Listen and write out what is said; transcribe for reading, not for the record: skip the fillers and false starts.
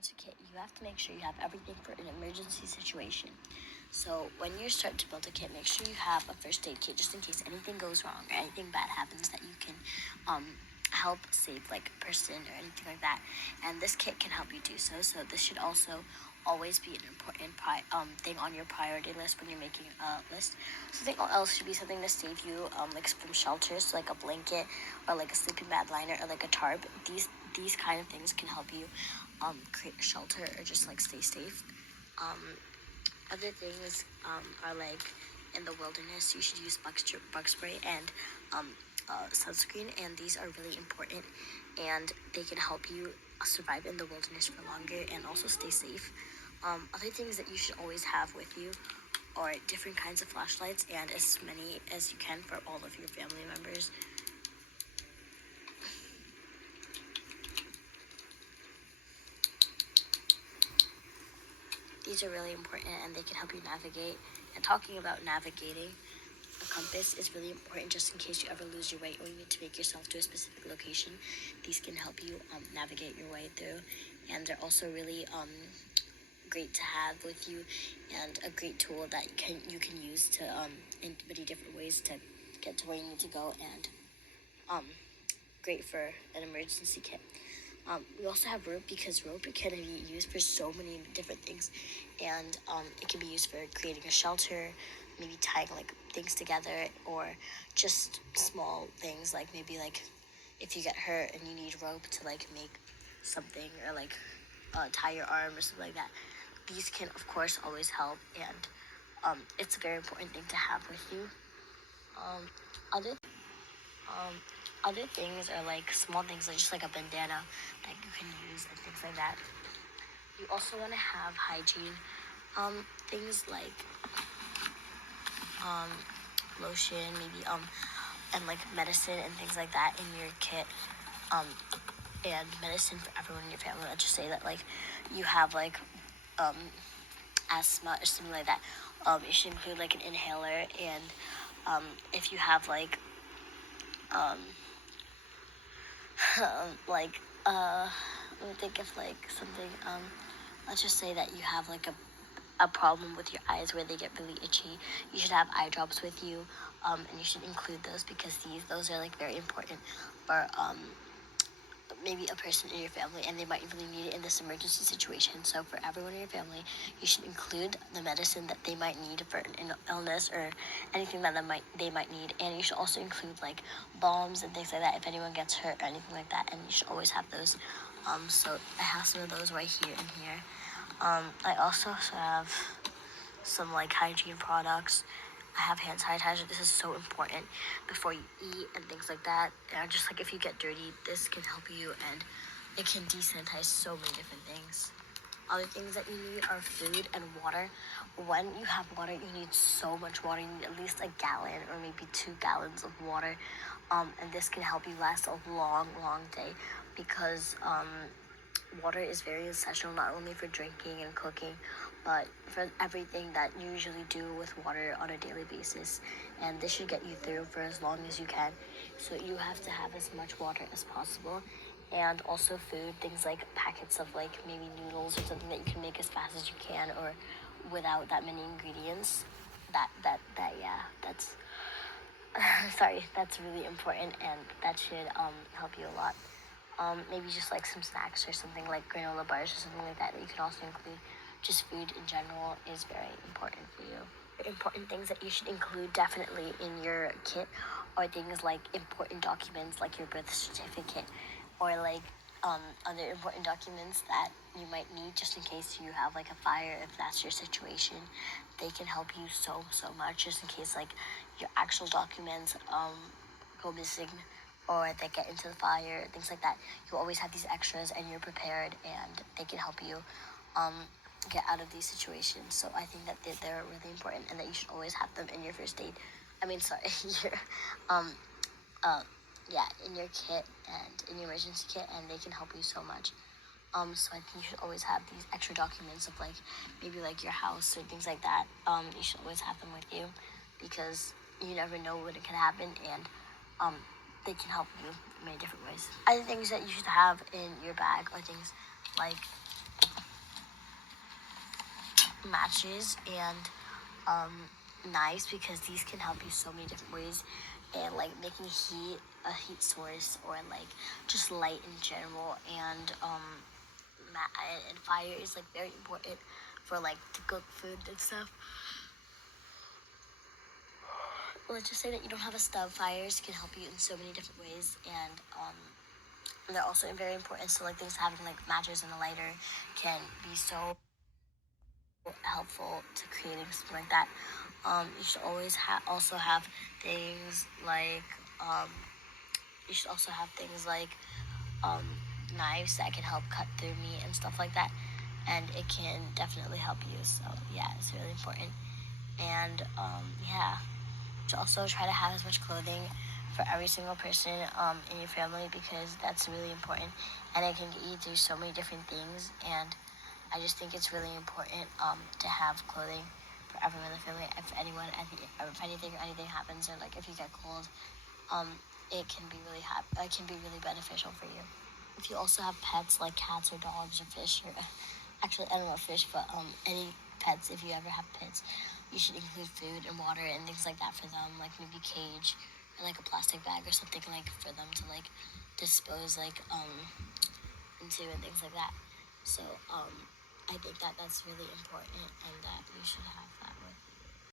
emergency kit, you have to make sure you have everything for an emergency situation. So when you start to build a kit, make sure you have a first aid kit just in case anything goes wrong or anything bad happens, that you can help save like a person or anything like that. And this kit can help you do so. So this should also always be an important thing on your priority list when you're making a list. Something else should be something to save you like from shelters, like a blanket or like a sleeping bag liner or like a tarp. These kind of things can help you create a shelter or just like stay safe. Other things are like in the wilderness, you should use bug spray and sunscreen, and these are really important, and they can help you survive in the wilderness for longer and also stay safe. Other things that you should always have with you are different kinds of flashlights, and as many as you can for all of your family members. These are really important and they can help you navigate. And talking about navigating, a compass is really important just in case you ever lose your way or you need to make yourself to a specific location. These can help you navigate your way through, and they're also really great to have with you, and a great tool that you can use to in many different ways to get to where you need to go, and great for an emergency kit. We also have rope, because rope can be used for so many different things, and it can be used for creating a shelter, maybe tying like things together, or just small things like maybe like if you get hurt and you need rope to like make something, or like tie your arm or something like that. These can of course always help, and it's a very important thing to have with you. Other um, Other things are like small things, like just like a bandana that you can use and things like that. You also want to have hygiene things like lotion, maybe and like medicine and things like that in your kit. And medicine for everyone in your family. Let's just say that like you have like asthma or something like that. You should include like an inhaler, and if you have like like let me think of like something. Let's just say that you have like a problem with your eyes where they get really itchy. You should have eye drops with you, and you should include those, because those are like very important for maybe a person in your family, and they might really need it in this emergency situation. So for everyone in your family, you should include the medicine that they might need for an illness or anything that they might need. And you should also include like balms and things like that if anyone gets hurt or anything like that. And you should always have those. So I have some of those right here and here. I also have some like hygiene products. I have hand sanitizer. This is so important before you eat and things like that. And just like if you get dirty, this can help you, and it can desanitize so many different things. Other things that you need are food and water. When you have water, you need so much water. You need at least a gallon or maybe 2 gallons of water. And this can help you last a long, long day, because water is very essential, not only for drinking and cooking, but for everything that you usually do with water on a daily basis. And this should get you through for as long as you can. So you have to have as much water as possible. And also food, things like packets of like maybe noodles or something that you can make as fast as you can, or without that many ingredients. Yeah, that's sorry, that's really important, and that should help you a lot. Maybe just like some snacks or something like granola bars or something like that you can also include. Just food in general is very important for you. Important things that you should include definitely in your kit are things like important documents like your birth certificate, or like other important documents that you might need just in case you have like a fire, if that's your situation. They can help you so much, just in case like your actual documents go missing or they get into the fire, things like that. You always have these extras and you're prepared, and they can help you get out of these situations. So I think that they're really important, and that you should always have them in your first aid. I mean, sorry, your yeah, in your kit and in your emergency kit, and they can help you so much. So I think you should always have these extra documents of like maybe like your house or things like that. You should always have them with you, because you never know when it can happen, and they can help you in many different ways. Other things that you should have in your bag are things like matches and knives, because these can help you so many different ways, and like making heat a heat source, or like just light in general, and and fire is like very important for like to cook food and stuff. Let's just say that you don't have a stove, fires can help you in so many different ways, and they're also very important. So like things having like matches and a lighter can be so helpful to creating something like that. You should always also have things like you should also have things like um, knives that can help cut through meat and stuff like that, and it can definitely help you. So yeah, it's really important. And yeah, to also try to have as much clothing for every single person in your family, because that's really important, and it can get you through so many different things. And I just think it's really important to have clothing for everyone in the family. If anyone, or if anything happens, or like if you get cold, um, it can be really it can be really beneficial for you. If you also have pets like cats or dogs or fish, or actually I don't know fish, but any pets, if you ever have pets, you should include food and water and things like that for them, like maybe cage or like a plastic bag or something, like for them to like dispose like into and things like that. So I think that that's really important, and that you should have that with